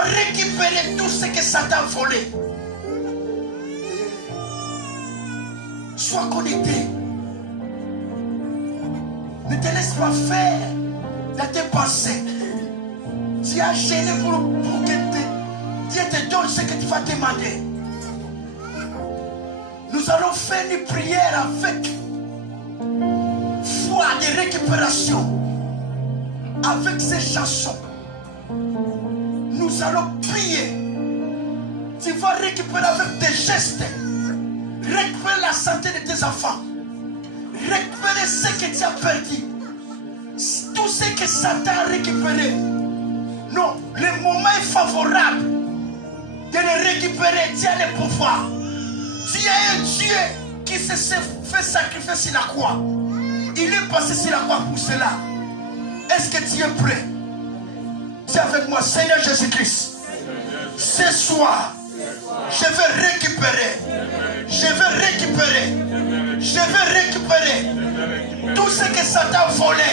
dois récupérer tout ce que Satan a volé. Sois connecté. Ne te laisse pas faire dans tes pensées. Tu as gêné pour que Dieu te donne ce que tu vas demander. Nous allons faire une prière avec foi de récupération. Avec ces chansons, nous allons prier. Tu vas récupérer avec tes gestes. Récupérer la santé de tes enfants. Récupérer ce que tu as perdu. Tout ce que Satan a récupéré. Non, le moment est favorable de le récupérer. Tu as le pouvoir. Tu as un Dieu qui s'est fait sacrifier sur la croix. Il est passé sur la croix pour cela. Est-ce que tu es prêt? C'est avec moi, Seigneur Jésus-Christ. Ce soir, je vais récupérer. Je vais récupérer. Je vais récupérer tout ce que Satan a volé.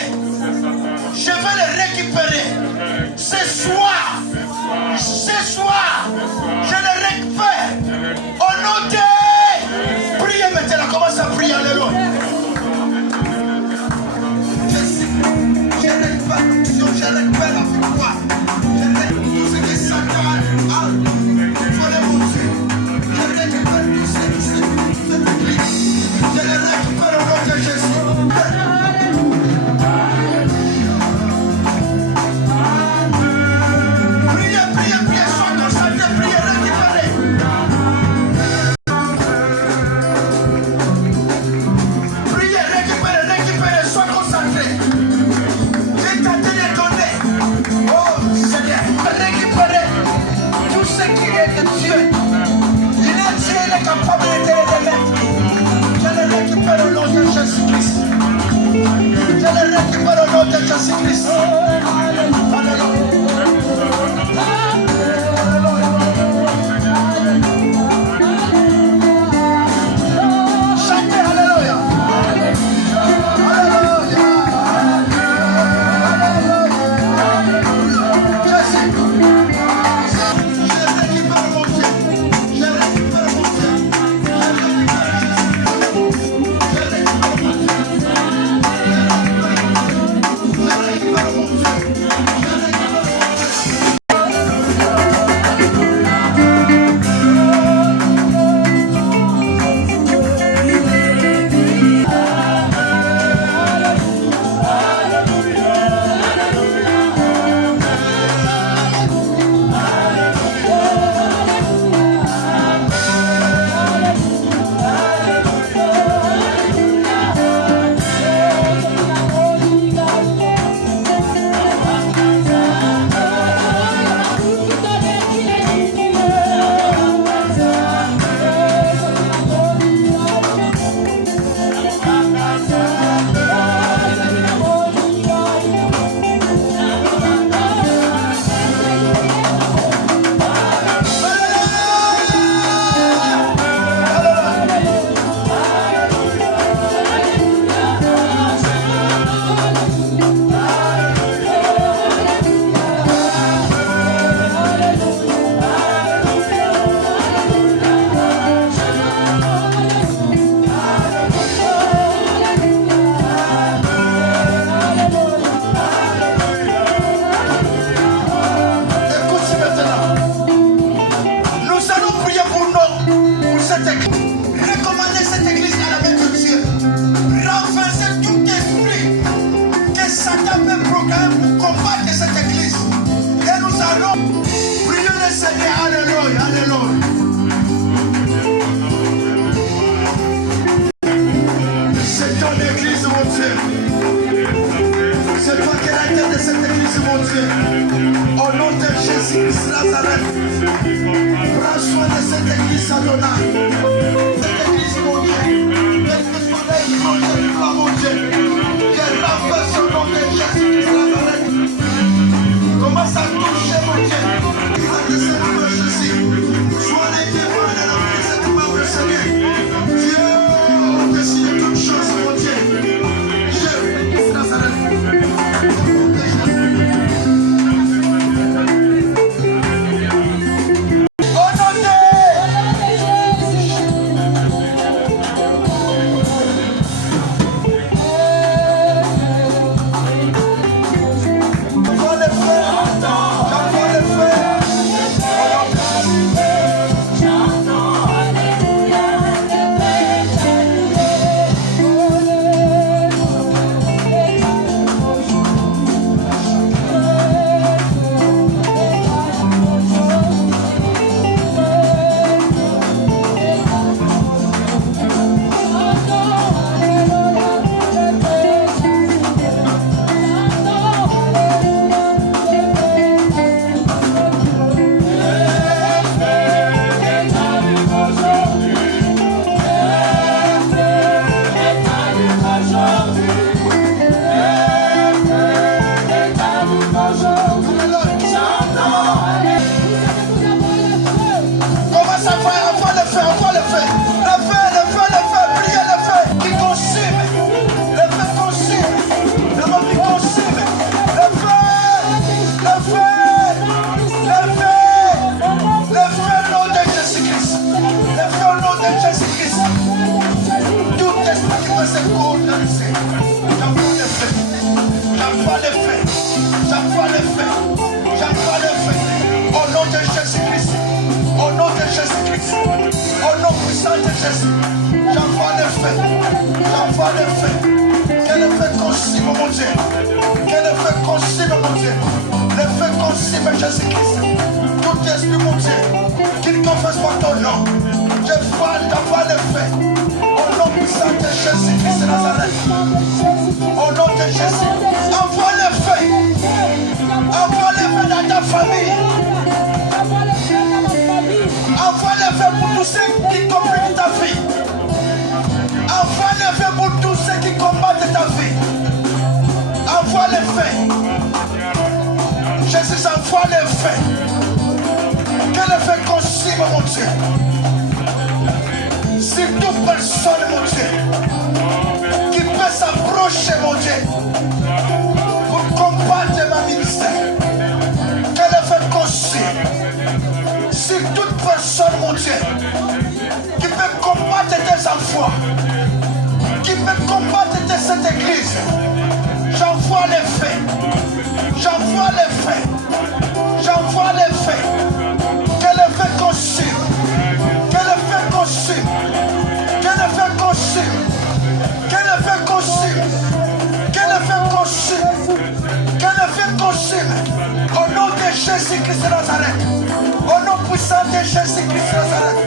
Je vais le récupérer. Ce soir, je le récupère. Au nom de... Priez maintenant, commence à prier, alléluia. Je récupère la victoire. Je récupère tout ce que Satan a volé mon Dieu. Je récupère tout ce que c'est église. Je le récupère au nom de Jésus. Jésus-Christ. Jésus. J'envoie le feu. J'envoie le feu. Que le feu consume, mon Dieu. Que le feu consume, mon Dieu. Le feu consume Jésus-Christ. Tout esprit, mon Dieu, qui ne confesse pas ton nom. J'envoie le feu. Au nom puissant de Jésus-Christ de Nazareth. Au nom de Jésus. Envoie le feu. Envoie le feu dans ta famille. Envoie le feu pour tous ceux qui compliquent ta vie. Envoie le feu pour tous ceux qui combattent ta vie. Envoie le feu. Jésus, envoie le feu. Que le feu consume, mon Dieu. Si toute personne, mon Dieu, qui peut s'approcher, mon Dieu, pour combattre ma ministère, que le feu consume. Si toute personne, mon Dieu, qui peut combattre tes enfants, qui peut combattre cette église, j'envoie les faits. J'envoie les faits. J'envoie les faits. Que le feu consume. Que le feu consume. Que le feu consume. Que le feu consume. Que le feu consume. Que le feu consume. Au nom de Jésus-Christ de Nazareth. Au nom puissant de Jésus-Christ de Nazareth.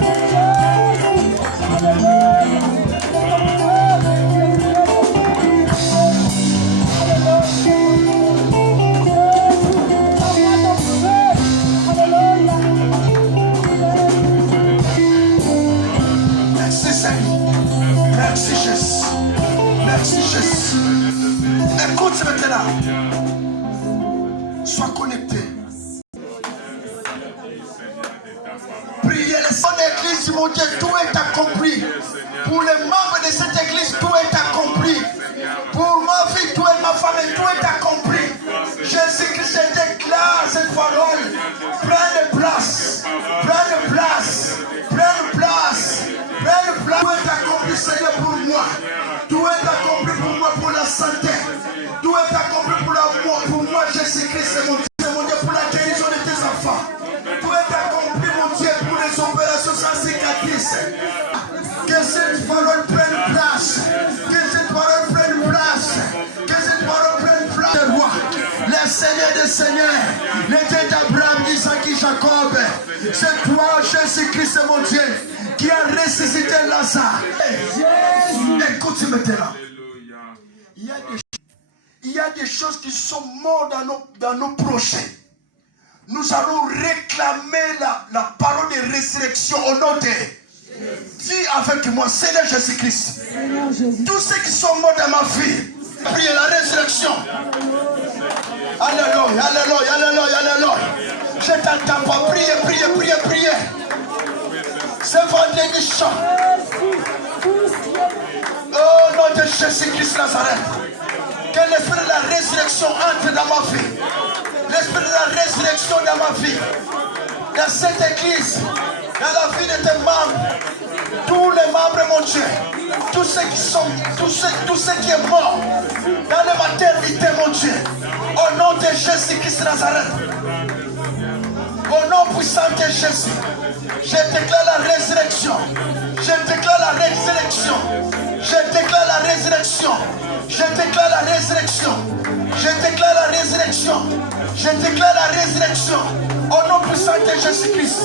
Merci Jésus. Merci Jésus. Écoute maintenant. Sois connecté. Priez son église, mon Dieu, tout est accompli. Pour les membres de cette église, tout est accompli. Pour ma vie, tout est ma famille, tout est accompli. Jésus-Christ déclare cette parole. Prenez place. Prenez place. Prenez place. Prenez place. Tout est accompli, Seigneur, pour moi. Tout est accompli pour moi, pour la santé. Tout est accompli pour l'amour. Pour moi, Jésus-Christ, c'est mon Dieu, pour la guérison de tes enfants. Tout est accompli, mon Dieu, pour les opérations sans cicatrice. Que cette parole prenne place. Que cette parole prenne place. Que cette parole prenne place. Le roi, le Seigneur des Seigneurs, le Dieu d'Abraham, d'Isaac et Jacob. C'est toi, Jésus-Christ, mon Dieu, qui a ressuscité Lazare. Écoute maintenant. Il y a des choses qui sont mortes dans nos projets. Nous allons réclamer la parole de résurrection au nom de dis avec moi, Seigneur Jésus-Christ. Tous ceux qui sont morts dans ma vie, priez la résurrection. Alléluia, alléluia, alléluia, alléluia. Je t'entends pas. Priez, priez, priez, priez. C'est vendredi chant. Oh nom de Jésus-Christ Nazareth. Que l'esprit de la résurrection entre dans ma vie. L'esprit de la résurrection dans ma vie. Dans cette église. Dans la vie de tes membres. Tous les membres, mon Dieu. Tous ceux qui sont, tous ceux qui sont morts. Dans la maternité, mon Dieu. Au nom de Jésus-Christ Nazareth. Au nom puissant de Jésus. Je déclare la résurrection. Je déclare la résurrection. Je déclare la résurrection. Je déclare la résurrection. Je déclare la résurrection. Je déclare la résurrection. Au nom puissant de Jésus-Christ.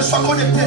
Sois connecté.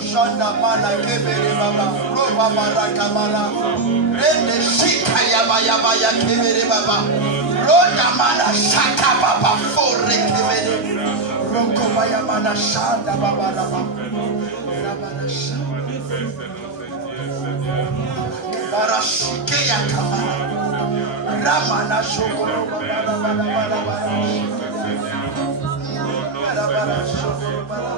Shanda Mana Kebere Baba, Roba Baraka Mara, Rende Shika Yaba Yaba Ya Kebere Baba, Ronda Mana Shaka Baba, Fore Kebere, Roko Baya Mana Shanda Baba Baba, Rabana Shanda, Barashike Ya Kamara, Ramana Shoko Baba Baba Baba, Rabana Shoko Baba.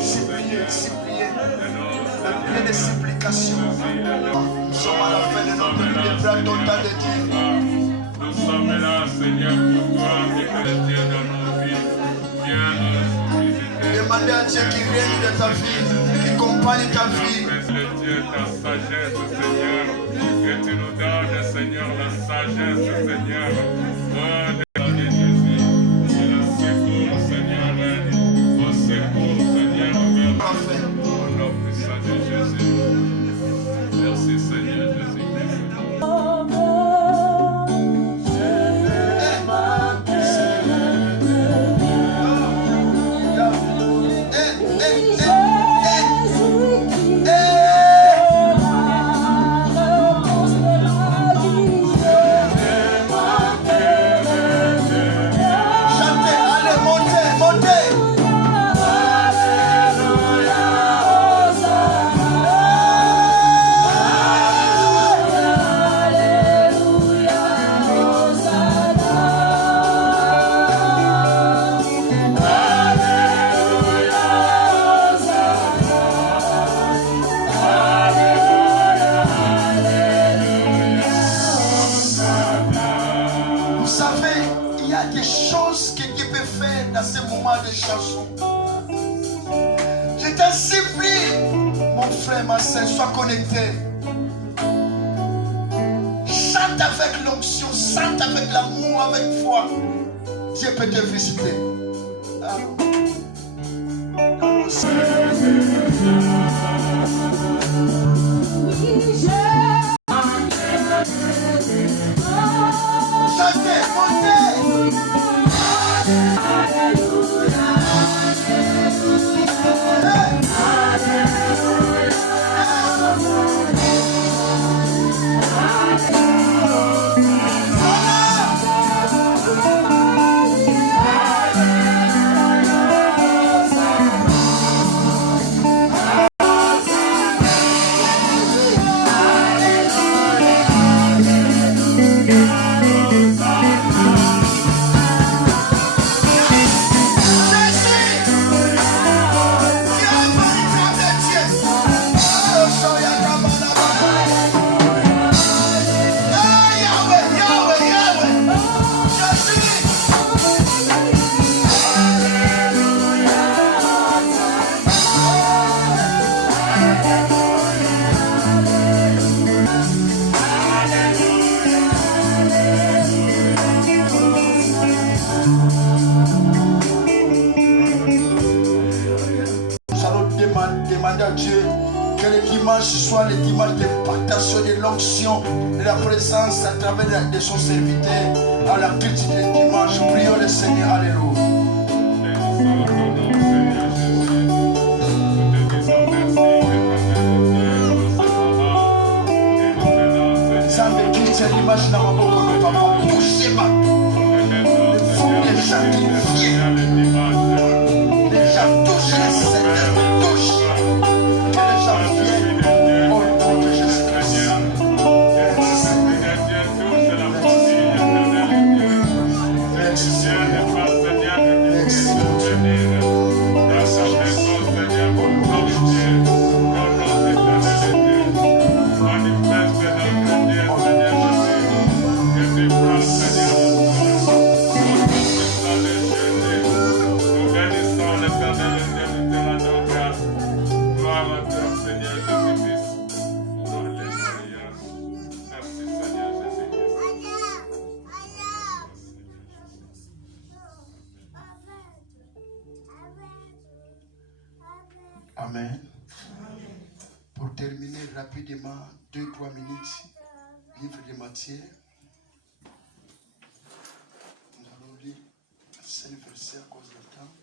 Supplier. La prière de supplication. Nous sommes à la fin de notre vie. Prends ton temps de dire. Nous sommes là, Seigneur, pour toi, Dieu dans nos vies. Demandez à Dieu qui règne de ta vie, qui compagne ta vie. Le Dieu, ta sagesse, Seigneur, que tu nous donnes, Seigneur, la sagesse, Seigneur. Je t'en supplie, mon frère, ma soeur, sois connecté. Chante avec l'onction, chante avec l'amour, avec foi. Dieu peut te visiter. Chantez, montez. Demander à Dieu que les dimanches soient les dimanches de partage de l'onction, de la présence à travers de son serviteur à la culture des dimanches. Prions le Seigneur, alléluia. Ça me quitte l'image dans ma bouche, papa. Touchez-moi. Vous, les gens qui viennent, les gens touchent les Seigneurs. Seigneur Jésus-Christ. Alléluia. Merci Seigneur Jésus-Christ. Amen. Pour terminer rapidement, 2-3 minutes, livre de Matthieu. Nous allons lire 5 versets à cause du temps.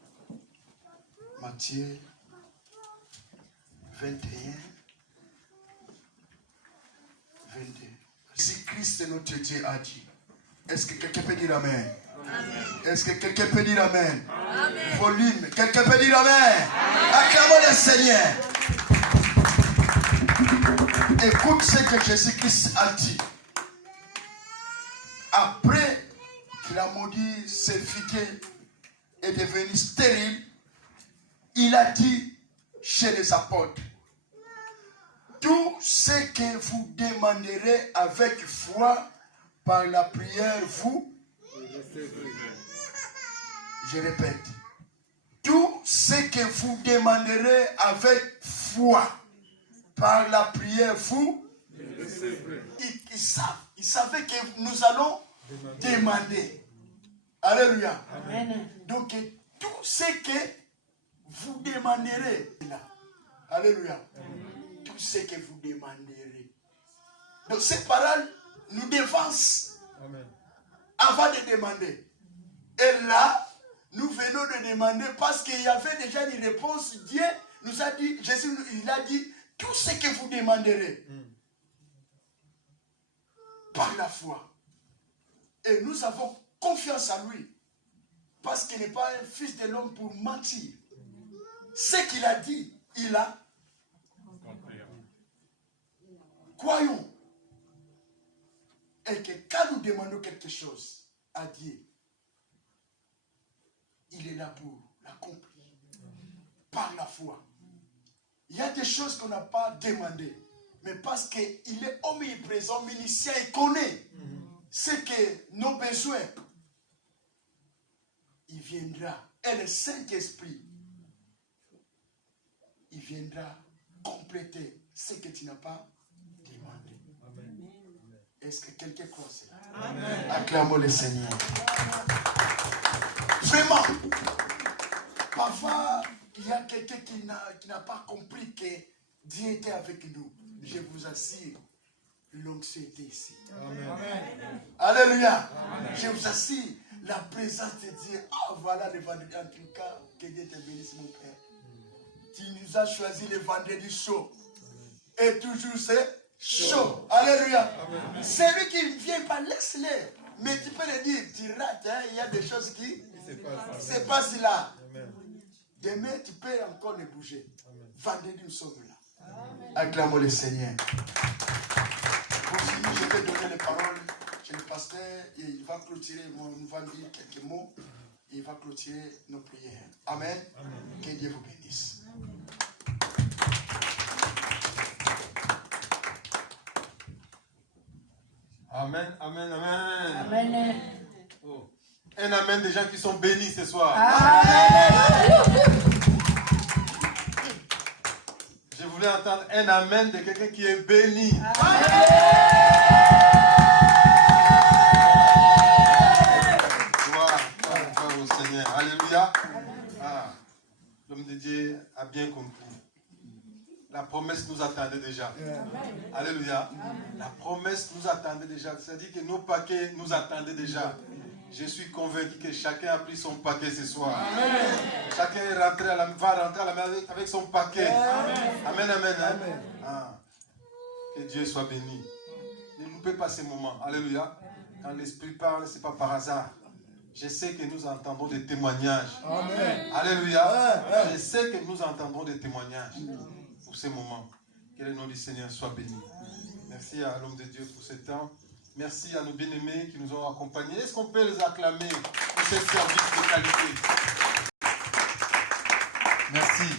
Matthieu 21, 22. Si Christ notre Dieu a dit, est-ce que quelqu'un peut dire Amen? Amen. Est-ce que quelqu'un peut dire Amen? Amen. Volume, quelqu'un peut dire Amen? Acclamons le Seigneur. Écoute ce que Jésus-Christ a dit. Après qu'il a maudit ses filles et devenu stérile, il a dit chez les apôtres, tout ce que vous demanderez avec foi par la prière, vous, je répète, tout ce que vous demanderez avec foi par la prière, vous, ils savaient que nous allons demander. Alléluia. Amen. Donc, tout ce que vous demanderez, là. Alléluia. Amen. Tout ce que vous demanderez. Donc, ces paroles nous dévancent avant de demander. Et là, nous venons de demander parce qu'il y avait déjà une réponse. Dieu nous a dit, Jésus, il a dit, tout ce que vous demanderez par la foi. Et nous avons confiance en lui. Parce qu'il n'est pas un fils de l'homme pour mentir. Ce qu'il a dit, il a. Croyons. Et que quand nous demandons quelque chose à Dieu, il est là pour l'accomplir. Par la foi. Il y a des choses qu'on n'a pas demandées. Mais parce qu'il est omniprésent, omniscient, il connaît ce que nos besoins. Il viendra. Et le Saint-Esprit, il viendra compléter ce que tu n'as pas demandé. Amen. Est-ce que quelqu'un croit cela? Acclamons le Seigneur. Vraiment, parfois, il y a quelqu'un qui n'a pas compris que Dieu était avec nous. Je vous assure, l'onction était ici. Amen. Alléluia. Amen. Je vous assure, la présence de Dieu. Ah, voilà le vendredi. En tout cas, que Dieu te bénisse, mon Père. Tu nous as choisi le vendredi chaud. Et toujours c'est chaud. Alléluia. Amen. Celui qui ne vient pas, laisse-le. Mais tu peux le dire, tu rates, hein? Il y a des choses qui ne se passent là. Amen. Demain, tu peux encore le bouger. Amen. Vendredi, nous sommes là. Acclamons le Seigneur. Pour finir, je vais donner les paroles chez le pasteur et il va clôturer, nous va dire quelques mots et il va clôturer nos prières. Amen. Amen. Que Dieu vous bénisse. Amen, amen, amen. Amen. Oh. Un amen des gens qui sont bénis ce soir. Amen. Je voulais entendre un amen de quelqu'un qui est béni. Amen. Gloire au Seigneur. Alléluia. Ah, l'homme de Dieu a bien compris. La promesse nous attendait déjà. Alléluia. La promesse nous attendait déjà. C'est-à-dire que nos paquets nous attendaient déjà. Je suis convaincu que chacun a pris son paquet ce soir. Amen. Chacun est va rentrer à la maison avec son paquet. Amen, amen. Amen. Ah. Que Dieu soit béni. Ne loupez pas ces moments. Alléluia. Quand l'Esprit parle, ce n'est pas par hasard. Je sais que nous entendons des témoignages. Amen. Alléluia. Je sais que nous entendons des témoignages pour ces moments. Que le nom du Seigneur soit béni. Merci à l'homme de Dieu pour ce temps. Merci à nos bien-aimés qui nous ont accompagnés. Est-ce qu'on peut les acclamer pour ce service de qualité? Merci.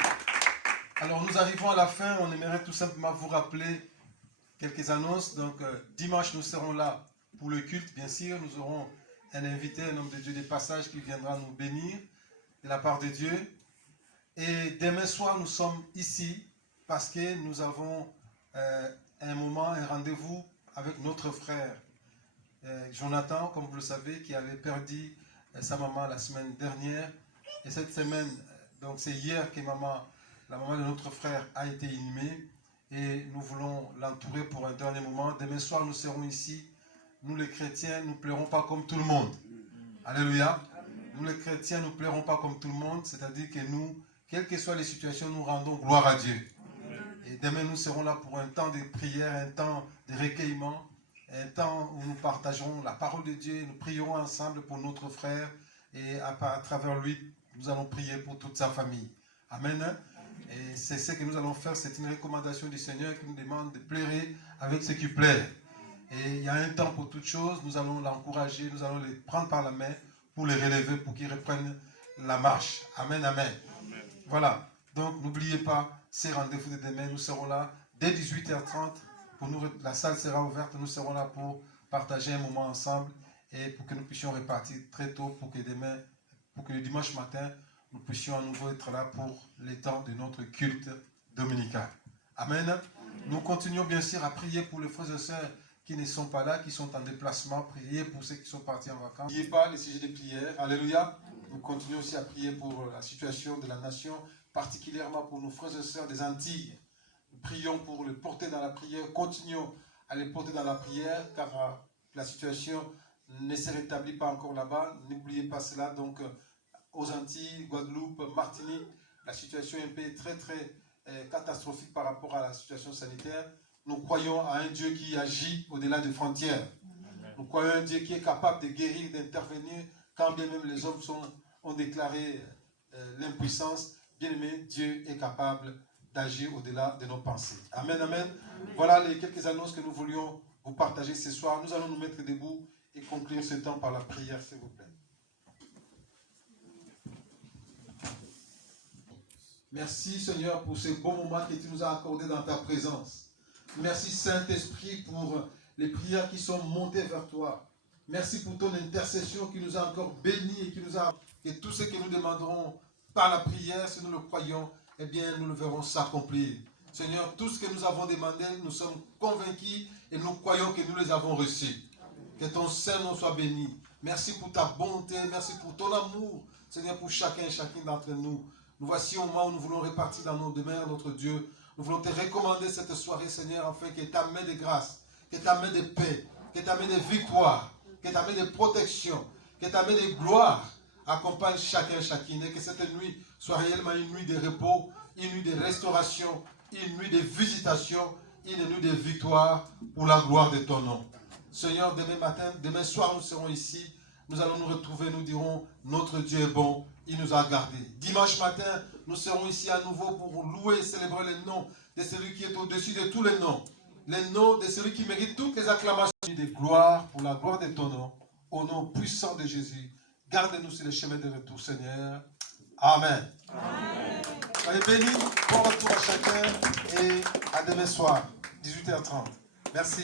Alors nous arrivons à la fin. On aimerait tout simplement vous rappeler quelques annonces. Donc dimanche nous serons là pour le culte. Bien sûr, nous aurons un invité, un homme de Dieu de passage qui viendra nous bénir de la part de Dieu. Et demain soir, nous sommes ici parce que nous avons un moment, un rendez-vous avec notre frère Jonathan, comme vous le savez, qui avait perdu sa maman la semaine dernière. Et cette semaine, donc c'est hier que la maman de notre frère a été inhumée. Et nous voulons l'entourer pour un dernier moment. Demain soir, nous serons ici. Nous les chrétiens, nous ne plairons pas comme tout le monde. Alléluia. Nous les chrétiens, nous ne plairons pas comme tout le monde. C'est-à-dire que nous, quelles que soient les situations, nous rendons gloire à Dieu. Et demain, nous serons là pour un temps de prière, un temps de recueillement, un temps où nous partagerons la parole de Dieu, nous prierons ensemble pour notre frère et à travers lui, nous allons prier pour toute sa famille. Amen. Et c'est ce que nous allons faire, c'est une recommandation du Seigneur qui nous demande de plaire avec ce qui plaît. Et il y a un temps pour toutes choses, nous allons l'encourager, nous allons les prendre par la main pour les relever, pour qu'ils reprennent la marche. Amen, amen. Amen. Voilà, donc n'oubliez pas ces rendez-vous de demain, nous serons là dès 18h30. Pour nous, la salle sera ouverte, nous serons là pour partager un moment ensemble et pour que nous puissions repartir très tôt pour que demain, pour que le dimanche matin, nous puissions à nouveau être là pour les temps de notre culte dominical. Amen. Nous continuons bien sûr à prier pour les frères et sœurs qui ne sont pas là, qui sont en déplacement. Prier pour ceux qui sont partis en vacances. N'oubliez pas les sujets de prière. Alléluia. Nous continuons aussi à prier pour la situation de la nation, particulièrement pour nos frères et sœurs des Antilles. Nous prions pour les porter dans la prière. Continuons à les porter dans la prière, car la situation ne se rétablit pas encore là-bas. N'oubliez pas cela. Donc, aux Antilles, Guadeloupe, Martinique, la situation est un peu très très catastrophique par rapport à la situation sanitaire. Nous croyons à un Dieu qui agit au-delà des frontières. Amen. Nous croyons à un Dieu qui est capable de guérir, d'intervenir, quand bien même les hommes ont déclaré l'impuissance. Bien aimé, Dieu est capable d'agir au-delà de nos pensées. Amen, amen. Amen. Voilà les quelques annonces que nous voulions vous partager ce soir. Nous allons nous mettre debout et conclure ce temps par la prière, s'il vous plaît. Merci Seigneur pour ces beaux moments que tu nous as accordés dans ta présence. Merci Saint-Esprit pour les prières qui sont montées vers toi. Merci pour ton intercession qui nous a encore bénis et tout ce que nous demanderons par la prière, si nous le croyons, eh bien nous le verrons s'accomplir. Seigneur, tout ce que nous avons demandé, nous sommes convaincus et nous croyons que nous les avons reçus. Que ton Saint-Nom soit béni. Merci pour ta bonté, merci pour ton amour, Seigneur, pour chacun et chacune d'entre nous. Nous voici au moment où nous voulons repartir dans nos demeures, notre Dieu. Nous voulons te recommander cette soirée, Seigneur, afin que ta main de grâce, que ta main de paix, que ta main de victoire, que ta main de protection, que ta main de gloire accompagne chacun et chacune. Et que cette nuit soit réellement une nuit de repos, une nuit de restauration, une nuit de visitation, une nuit de victoire pour la gloire de ton nom. Seigneur, demain soir, nous serons ici. Nous allons nous retrouver, nous dirons, notre Dieu est bon, il nous a gardés. Dimanche matin, nous serons ici à nouveau pour louer et célébrer le nom de celui qui est au-dessus de tous les noms. Le nom de celui qui mérite toutes les acclamations de gloire pour la gloire de ton nom. Au nom puissant de Jésus, garde-nous sur le chemin de retour, Seigneur. Amen. Amen. Soyez bénis, bon retour à chacun et à demain soir, 18h30. Merci.